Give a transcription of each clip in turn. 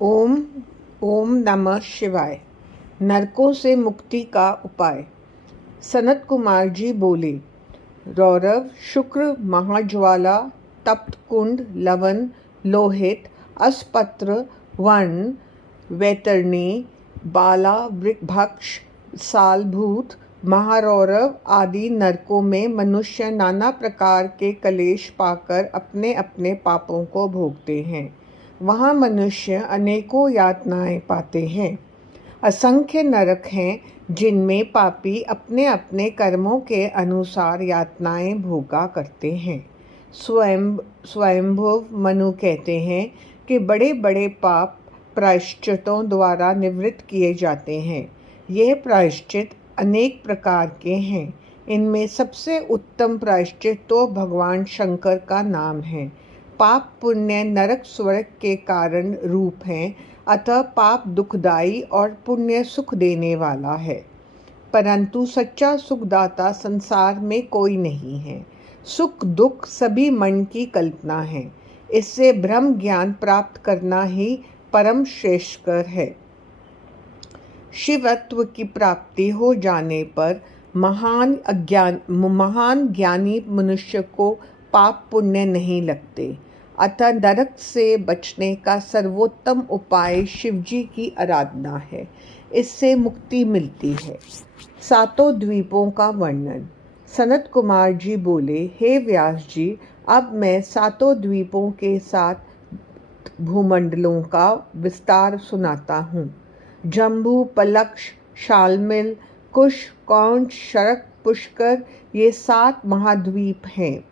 ओम ओम नमः शिवाय। नरकों से मुक्ति का उपाय। सनत कुमार जी बोले, रौरव, शुक्र, महाज्वाला, तप्त कुंड, लवन, लोहित, अस्पत्र, वर्ण, वैतरणी, बाला, भक्ष, सालभूत, महारौरव आदि नरकों में मनुष्य नाना प्रकार के कलेश पाकर अपने अपने पापों को भोगते हैं। वहाँ मनुष्य अनेकों यातनाएं पाते हैं। असंख्य नरक हैं जिनमें पापी अपने अपने कर्मों के अनुसार यातनाएं भोगा करते हैं। स्वयंभुव मनु कहते हैं कि बड़े बड़े पाप प्रायश्चितों द्वारा निवृत्त किए जाते हैं। यह प्रायश्चित अनेक प्रकार के हैं। इनमें सबसे उत्तम प्रायश्चित तो भगवान शंकर का नाम है। पाप पुण्य नरक स्वर्ग के कारण रूप हैं, अतः पाप दुखदाई और पुण्य सुख देने वाला है। परंतु सच्चा सुखदाता संसार में कोई नहीं है। सुख दुख सभी मन की कल्पना है। इससे ब्रह्म ज्ञान प्राप्त करना ही परम श्रेष्ठकर है। शिवत्व की प्राप्ति हो जाने पर महान ज्ञानी मनुष्य को पाप पुण्य नहीं लगते। अतः नरक से बचने का सर्वोत्तम उपाय शिवजी की आराधना है। इससे मुक्ति मिलती है। सातों द्वीपों का वर्णन। सनत कुमार जी बोले, हे व्यास जी, अब मैं सातों द्वीपों के साथ भूमंडलों का विस्तार सुनाता हूँ। जम्बू, पलक्ष, शालमिल, कुश, कौंच, शरक, पुष्कर, ये 7 महाद्वीप हैं।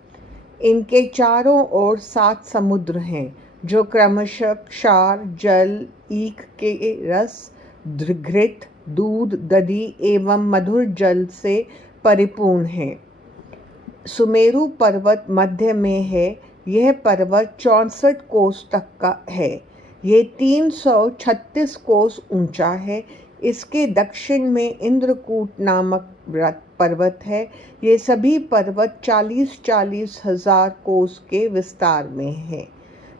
इनके चारों ओर 7 समुद्र हैं जो क्रमशः क्षार, जल, ईख के रस, घृत, दूध, दधि एवं मधुर जल से परिपूर्ण हैं। सुमेरु पर्वत मध्य में है। यह पर्वत 64 कोस तक का है। ये 336 कोस ऊंचा है। इसके दक्षिण में इंद्रकूट नामक पर्वत है। ये सभी पर्वत 40-40 हजार कोस के विस्तार में है।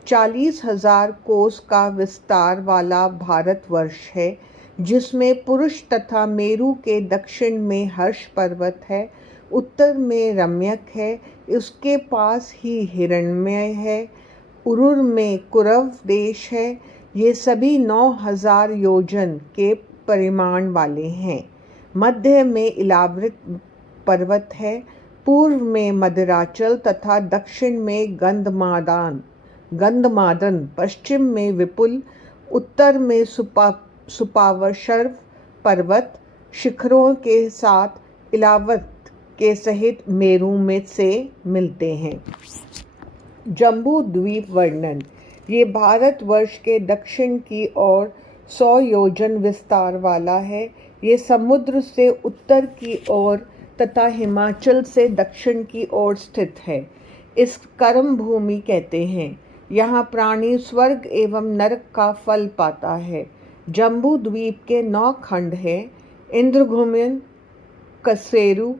40,000 कोस का विस्तार वाला भारतवर्ष है, जिसमें पुरुष तथा मेरु के दक्षिण में हर्ष पर्वत है, उत्तर में रम्यक है, उसके पास ही हिरण्मय है, उरुर में कुरव देश है। ये सभी 9,000 योजन के परिमाण वाले हैं। मध्य में इलावृत पर्वत है, पूर्व में मदिराचल तथा दक्षिण में गंधमादन, पश्चिम में विपुल, उत्तर में सुपावशर्व पर्वत शिखरों के साथ इलावत के सहित मेरु में से मिलते हैं। जम्बू द्वीप वर्णन। ये भारतवर्ष के दक्षिण की ओर 100 योजन विस्तार वाला है। ये समुद्र से उत्तर की ओर तथा हिमाचल से दक्षिण की ओर स्थित है। इस कर्म भूमि कहते हैं। यहाँ प्राणी स्वर्ग एवं नरक का फल पाता है। जम्बू द्वीप के 9 खंड हैं। इंद्रघुम्न, कसेरु,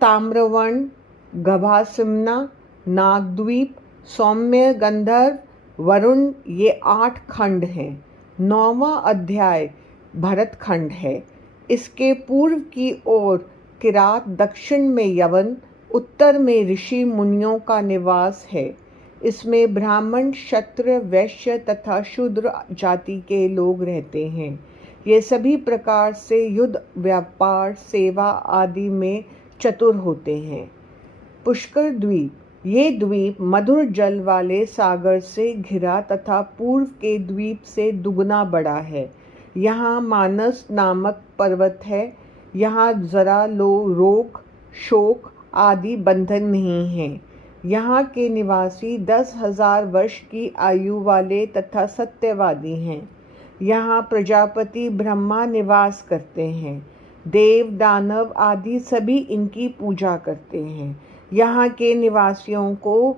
ताम्रवर्ण, गभासिम्ना, नागद्वीप, सौम्य, गंधर्व, वरुण, ये 8 खंड हैं। 9वां अध्याय भरतखंड है। इसके पूर्व की ओर किरात, दक्षिण में यवन, उत्तर में ऋषि मुनियों का निवास है। इसमें ब्राह्मण, क्षत्रिय, वैश्य तथा शूद्र जाति के लोग रहते हैं। ये सभी प्रकार से युद्ध, व्यापार, सेवा आदि में चतुर होते हैं। पुष्कर द्वीप। ये द्वीप मधुर जल वाले सागर से घिरा तथा पूर्व के द्वीप से दुगना बड़ा है। यहाँ मानस नामक पर्वत है। यहाँ जरा रोग, शोक आदि बंधन नहीं हैं। यहाँ के निवासी 10,000 वर्ष की आयु वाले तथा सत्यवादी हैं। यहाँ प्रजापति ब्रह्मा निवास करते हैं। देव, दानव आदि सभी इनकी पूजा करते हैं। यहाँ के निवासियों को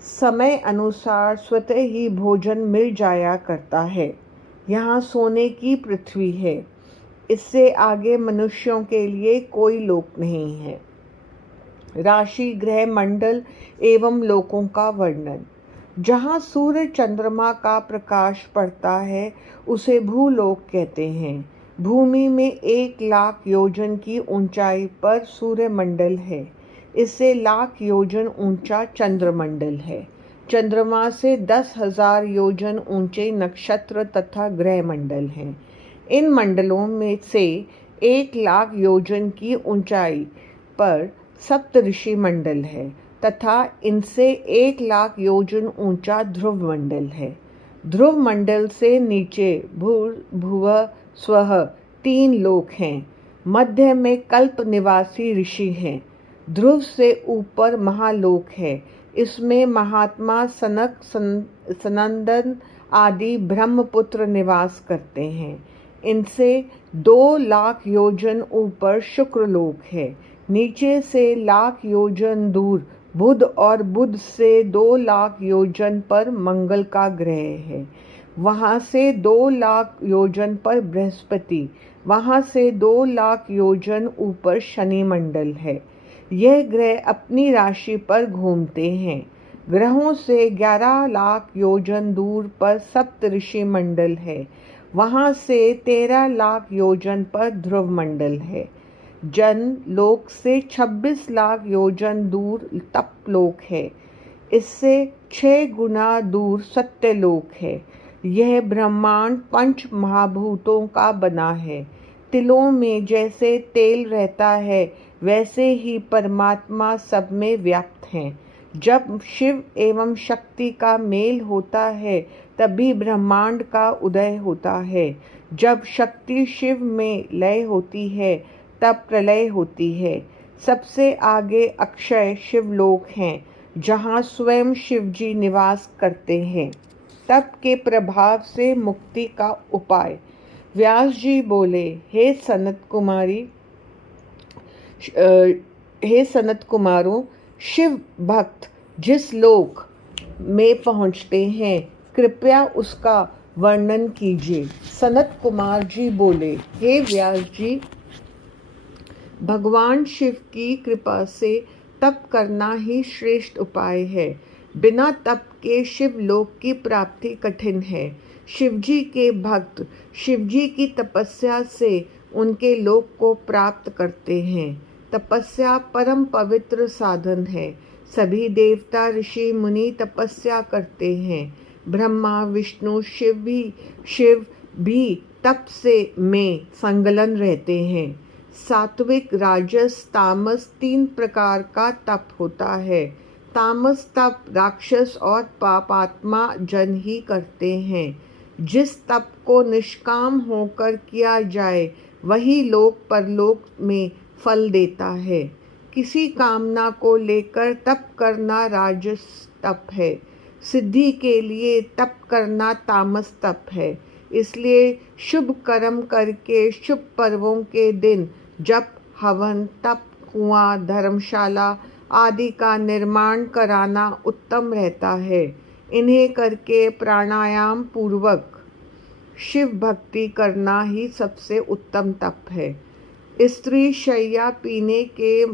समय अनुसार स्वतः ही भोजन मिल जाया करता है। यहाँ सोने की पृथ्वी है। इससे आगे मनुष्यों के लिए कोई लोक नहीं है। राशि, ग्रह मंडल एवं लोकों का वर्णन। जहाँ सूर्य चंद्रमा का प्रकाश पड़ता है उसे भूलोक कहते हैं। भूमि में 1 लाख योजन की ऊंचाई पर सूर्यमंडल है। इससे लाख योजन ऊंचा चंद्रमंडल है। चंद्रमा से 10,000 योजन ऊंचे नक्षत्र तथा ग्रह मंडल हैं। इन मंडलों में से 1 लाख योजन की ऊंचाई पर सप्तऋषि मंडल है तथा इनसे 1 लाख योजन ऊंचा ध्रुव मंडल है। ध्रुव मंडल से नीचे भूर्भुवः स्वः 3 लोक हैं। मध्य में कल्प निवासी ऋषि हैं। ध्रुव से ऊपर महालोक है। इसमें महात्मा सनक सनंदन आदि ब्रह्मपुत्र निवास करते हैं। इनसे 2 लाख योजन ऊपर शुक्रलोक है। नीचे से लाख योजन दूर बुध और बुध से 2 लाख योजन पर मंगल का ग्रह है। वहाँ से 2 लाख योजन पर बृहस्पति, वहाँ से 2 लाख योजन ऊपर शनि मंडल है। यह ग्रह अपनी राशि पर घूमते हैं। ग्रहों से 11 लाख योजन दूर पर सप्तऋषि मंडल है। वहाँ से 13 लाख योजन पर ध्रुव मंडल है। जन लोक से 26 लाख योजन दूर तपलोक है। इससे 6 गुना दूर सत्यलोक है। यह ब्रह्मांड 5 महाभूतों का बना है। तिलों में जैसे तेल रहता है वैसे ही परमात्मा सब में व्याप्त हैं। जब शिव एवं शक्ति का मेल होता है तभी ब्रह्मांड का उदय होता है। जब शक्ति शिव में लय होती है तब प्रलय होती है। सबसे आगे अक्षय शिवलोक हैं जहाँ स्वयं शिव जी निवास करते हैं। तप के प्रभाव से मुक्ति का उपाय। व्यास जी बोले, हे सनत कुमारों, शिव भक्त जिस लोक में पहुँचते हैं कृपया उसका वर्णन कीजिए। सनत कुमार जी बोले, हे व्यास जी, भगवान शिव की कृपा से तप करना ही श्रेष्ठ उपाय है। बिना तप के शिवलोक की प्राप्ति कठिन है। शिवजी के भक्त शिवजी की तपस्या से उनके लोक को प्राप्त करते हैं। तपस्या परम पवित्र साधन है। सभी देवता ऋषि मुनि तपस्या करते हैं। ब्रह्मा विष्णु शिव भी तप से में संलग्न रहते हैं। सात्विक राजस तामस 3 प्रकार का तप होता है। तामस तप राक्षस और पापात्मा जन ही करते हैं। जिस तप को निष्काम होकर किया जाए वही लोक परलोक में फल देता है। किसी कामना को लेकर तप करना राजस तप है। सिद्धि के लिए तप करना तामस तप है। इसलिए शुभ कर्म करके शुभ पर्वों के दिन जप, हवन, तप, कुआं, धर्मशाला आदि का निर्माण कराना उत्तम रहता है। इन्हें करके प्राणायाम पूर्वक शिव भक्ति करना ही सबसे उत्तम तप है। स्त्री शय्या, पीने के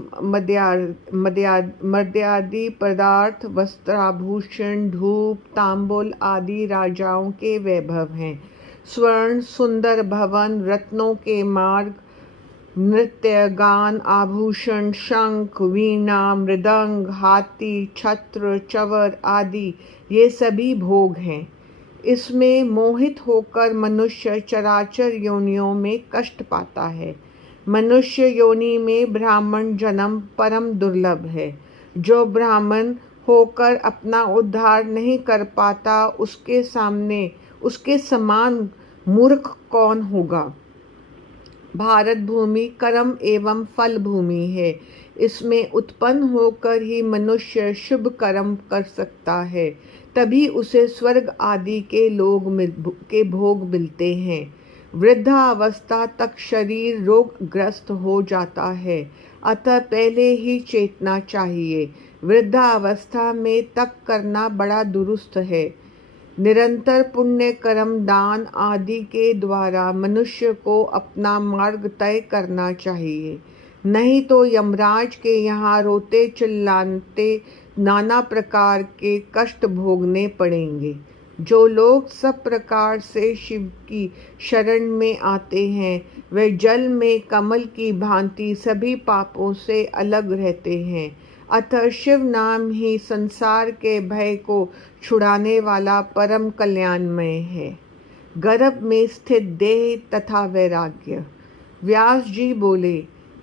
मद्यादि पदार्थ, वस्त्राभूषण, धूप, तांबुल आदि राजाओं के वैभव हैं। स्वर्ण सुंदर भवन, रत्नों के मार्ग, नृत्य गान, आभूषण, शंख, वीणा, मृदंग, हाथी, छत्र, चवर आदि ये सभी भोग हैं। इसमें मोहित होकर मनुष्य चराचर योनियों में कष्ट पाता है। मनुष्य योनि में ब्राह्मण जन्म परम दुर्लभ है। जो ब्राह्मण होकर अपना उद्धार नहीं कर पाता उसके समान मूर्ख कौन होगा। भारत भूमि कर्म एवं फल भूमि है। इसमें उत्पन्न होकर ही मनुष्य शुभ कर्म कर सकता है, तभी उसे स्वर्ग आदि के भोग मिलते हैं। वृद्धावस्था तक शरीर रोगग्रस्त हो जाता है, अतः पहले ही चेतना चाहिए। वृद्धावस्था में तप करना बड़ा दुरुस्त है। निरंतर पुण्य कर्म, दान आदि के द्वारा मनुष्य को अपना मार्ग तय करना चाहिए। नहीं तो यमराज के यहाँ रोते चिल्लाते नाना प्रकार के कष्ट भोगने पड़ेंगे। जो लोग सब प्रकार से शिव की शरण में आते हैं वे जल में कमल की भांति सभी पापों से अलग रहते हैं। अतः शिव नाम ही संसार के भय को छुड़ाने वाला परम कल्याणमय है। गर्भ में स्थित देह तथा वैराग्य। व्यास जी बोले,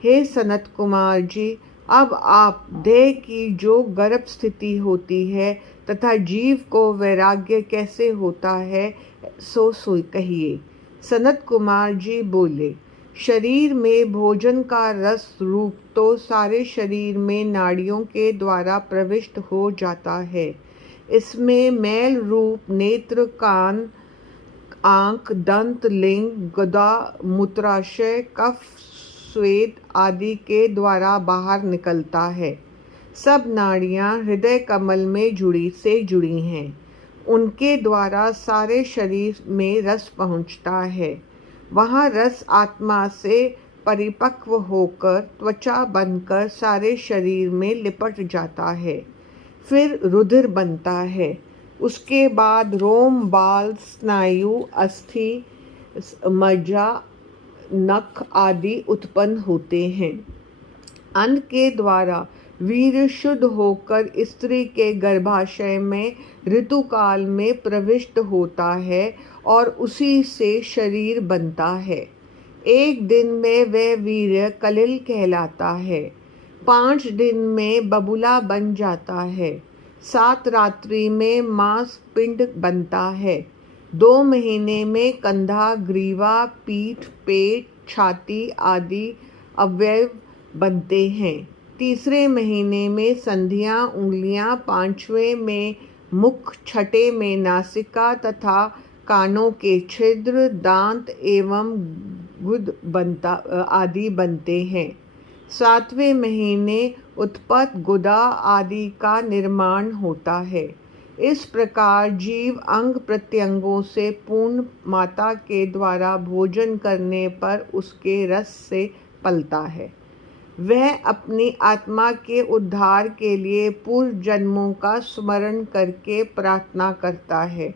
हे सनत कुमार जी, अब आप देह की जो गर्भ स्थिति होती है तथा जीव को वैराग्य कैसे होता है सो कहिए। सनत कुमार जी बोले, शरीर में भोजन का रस रूप तो सारे शरीर में नाड़ियों के द्वारा प्रविष्ट हो जाता है। इसमें मैल रूप नेत्र, कान, आंख, दंत, लिंग, गुदा, मूत्राशय, कफ, स्वेद आदि के द्वारा बाहर निकलता है। सब नाड़ियाँ हृदय कमल में जुड़ी हैं। उनके द्वारा सारे शरीर में रस पहुँचता है। वहाँ रस आत्मा से परिपक्व होकर त्वचा बनकर सारे शरीर में लिपट जाता है। फिर रुधिर बनता है। उसके बाद रोम, बाल, स्नायु, अस्थि, मज्जा, नख आदि उत्पन्न होते हैं। अन्न के द्वारा वीर्य शुद्ध होकर स्त्री के गर्भाशय में ऋतुकाल में प्रविष्ट होता है और उसी से शरीर बनता है। एक दिन में वह वीर्य कलिल कहलाता है। 5 दिन में बबुला बन जाता है। 7 रात्रि में मांस पिंड बनता है। 2 महीने में कंधा, ग्रीवा, पीठ, पेट, छाती आदि अवयव बनते हैं। 3 महीने में संधियां, उंगलियां, 5वें में मुख, 6ठे में नासिका तथा कानों के छिद्र, दांत एवं गुद आदि बनते हैं। 7वें महीने उत्पत्त, गुदा आदि का निर्माण होता है। इस प्रकार जीव अंग प्रत्यंगों से पूर्ण माता के द्वारा भोजन करने पर उसके रस से पलता है। वह अपनी आत्मा के उद्धार के लिए पूर्व जन्मों का स्मरण करके प्रार्थना करता है।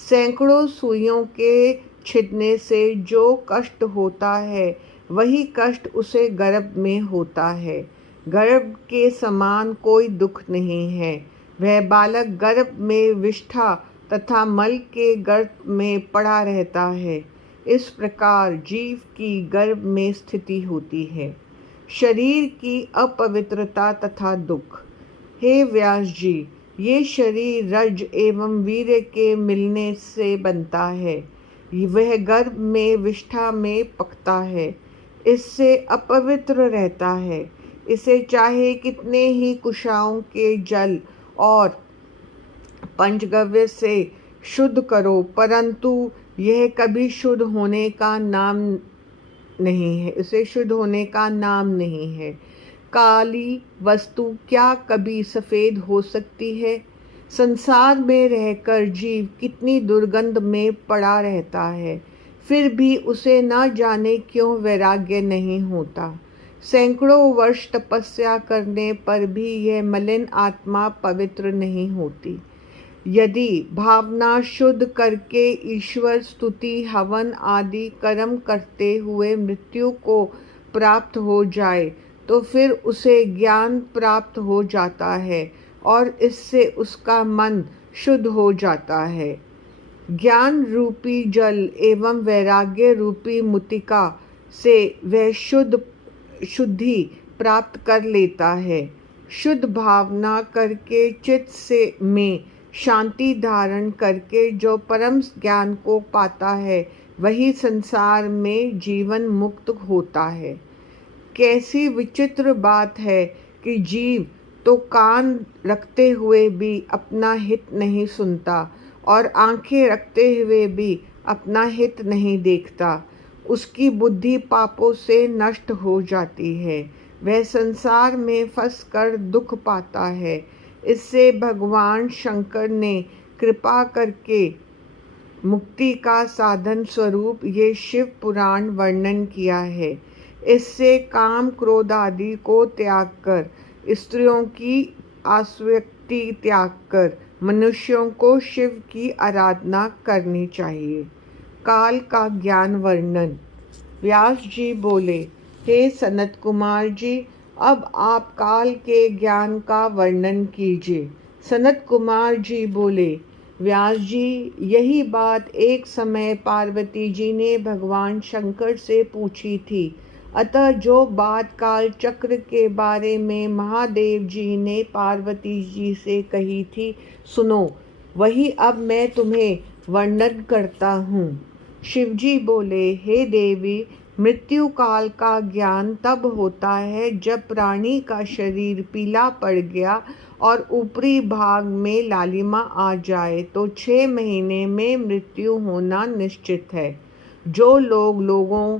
सैकड़ों सुइयों के छिदने से जो कष्ट होता है वही कष्ट उसे गर्भ में होता है। गर्भ के समान कोई दुख नहीं है। वह बालक गर्भ में विष्ठा तथा मल के गर्भ में पड़ा रहता है। इस प्रकार जीव की गर्भ में स्थिति होती है। शरीर की अपवित्रता तथा दुख। हे व्यास जी, ये शरीर रज एवं वीर्य के मिलने से बनता है। वह गर्भ में विष्ठा में पकता है। इससे अपवित्र रहता है। इसे चाहे कितने ही कुशाओं के जल और पंचगव्य से शुद्ध करो, परंतु यह कभी शुद्ध होने का नाम नहीं है। इसे शुद्ध होने का नाम नहीं है। काली वस्तु क्या कभी सफ़ेद हो सकती है? संसार में रहकर जीव कितनी दुर्गंध में पड़ा रहता है, फिर भी उसे न जाने क्यों वैराग्य नहीं होता। सैकड़ों वर्ष तपस्या करने पर भी यह मलिन आत्मा पवित्र नहीं होती। यदि भावना शुद्ध करके ईश्वर स्तुति, हवन आदि कर्म करते हुए मृत्यु को प्राप्त हो जाए तो फिर उसे ज्ञान प्राप्त हो जाता है और इससे उसका मन शुद्ध हो जाता है। ज्ञान रूपी जल एवं वैराग्य रूपी मुतिका से वह शुद्धि प्राप्त कर लेता है। शुद्ध भावना करके चित्त से में शांति धारण करके जो परम ज्ञान को पाता है वही संसार में जीवन मुक्त होता है। कैसी विचित्र बात है कि जीव तो कान रखते हुए भी अपना हित नहीं सुनता और आंखें रखते हुए भी अपना हित नहीं देखता। उसकी बुद्धि पापों से नष्ट हो जाती है। वह संसार में फंसकर दुख पाता है। इससे भगवान शंकर ने कृपा करके मुक्ति का साधन स्वरूप ये शिव पुराण वर्णन किया है। इससे काम, क्रोध आदि को त्याग कर स्त्रियों की आसक्ति त्याग कर मनुष्यों को शिव की आराधना करनी चाहिए। काल का ज्ञान वर्णन। व्यास जी बोले, हे सनत कुमार जी, अब आप काल के ज्ञान का वर्णन कीजिए। सनत कुमार जी बोले, व्यास जी, यही बात एक समय पार्वती जी ने भगवान शंकर से पूछी थी। अतः जो बात काल चक्र के बारे में महादेव जी ने पार्वती जी से कही थी, सुनो, वही अब मैं तुम्हें वर्णन करता हूँ। शिवजी बोले, हे देवी, मृत्यु काल का ज्ञान तब होता है जब प्राणी का शरीर पीला पड़ गया और ऊपरी भाग में लालिमा आ जाए तो 6 महीने में मृत्यु होना निश्चित है। जो लोगों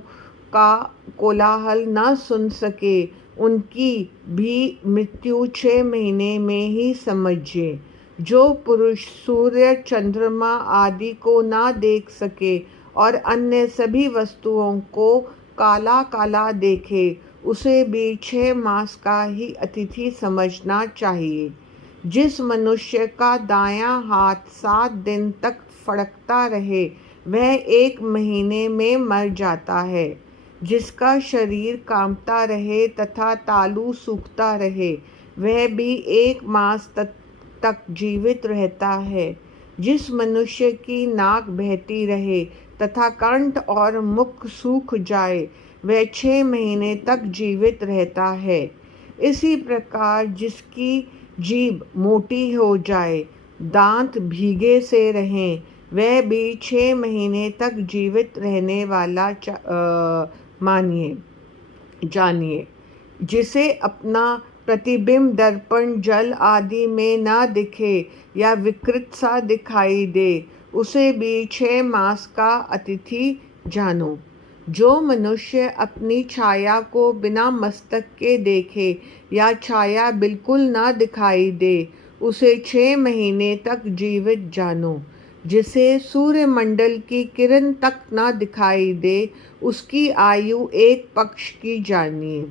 का कोलाहल न सुन सके, उनकी भी मृत्यु 6 महीने में ही समझिए। जो पुरुष सूर्य, चंद्रमा आदि को ना देख सके और अन्य सभी वस्तुओं को काला काला देखे, उसे भी 6 मास का ही अतिथि समझना चाहिए। जिस मनुष्य का दायां हाथ 7 दिन तक फड़कता रहे, वह 1 महीने में मर जाता है। जिसका शरीर कांपता रहे तथा तालू सूखता रहे, वह भी 1 मास तक जीवित रहता है। जिस मनुष्य की नाक बहती रहे तथा कंठ और मुख सूख जाए, वह 6 महीने तक जीवित रहता है। इसी प्रकार जिसकी जीभ मोटी हो जाए, दांत भीगे से रहें, वह भी 6 महीने तक जीवित रहने वाला जानिए। जिसे अपना प्रतिबिंब दर्पण जल आदि में न दिखे या विकृत सा दिखाई दे, उसे भी 6 मास का अतिथि जानो। जो मनुष्य अपनी छाया को बिना मस्तक के देखे या छाया बिल्कुल ना दिखाई दे, उसे 6 महीने तक जीवित जानो। जिसे सूर्यमंडल की किरण तक ना दिखाई दे, उसकी आयु 1 पक्ष की जानिए।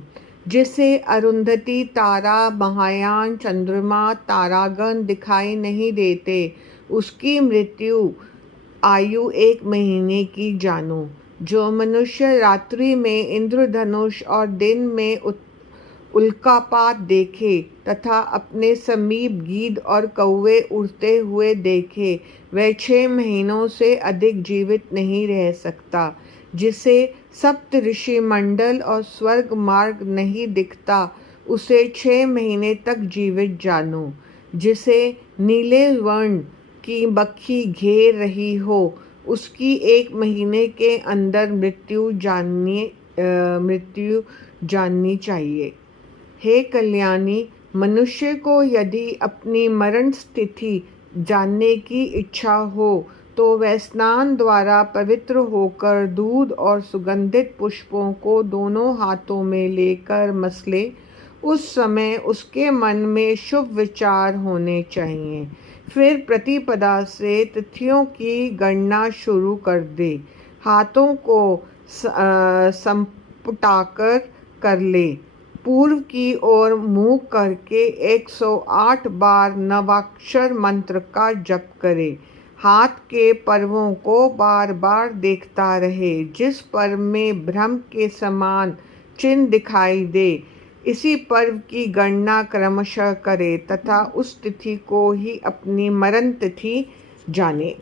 जिसे अरुंधति, तारा, महायान, चंद्रमा, तारागण दिखाई नहीं देते, उसकी मृत्यु आयु 1 महीने की जानो। जो मनुष्य रात्रि में इंद्रधनुष और दिन में उल्कापात देखे तथा अपने समीप गीद और कौवे उड़ते हुए देखे, वह 6 महीनों से अधिक जीवित नहीं रह सकता। जिसे सप्त ऋषि मंडल और स्वर्ग मार्ग नहीं दिखता, उसे 6 महीने तक जीवित जानो। जिसे नीले वर्ण की बखी घेर रही हो, उसकी 1 महीने के अंदर मृत्यु जाननी चाहिए। हे कल्याणी, मनुष्य को यदि अपनी मरण स्थिति जानने की इच्छा हो तो वह स्नान द्वारा पवित्र होकर दूध और सुगंधित पुष्पों को दोनों हाथों में लेकर मसले। उस समय उसके मन में शुभ विचार होने चाहिए। फिर प्रतिपदा से तिथियों की गणना शुरू कर दे। हाथों को संपुटाकर कर ले। पूर्व की ओर मुँह करके 108 बार नवाक्षर मंत्र का जप करे। हाथ के पर्वों को बार बार देखता रहे। जिस पर्व में ब्रह्म के समान चिन्ह दिखाई दे, इसी पर्व की गणना क्रमशः करे तथा उस तिथि को ही अपनी मरण तिथि जाने।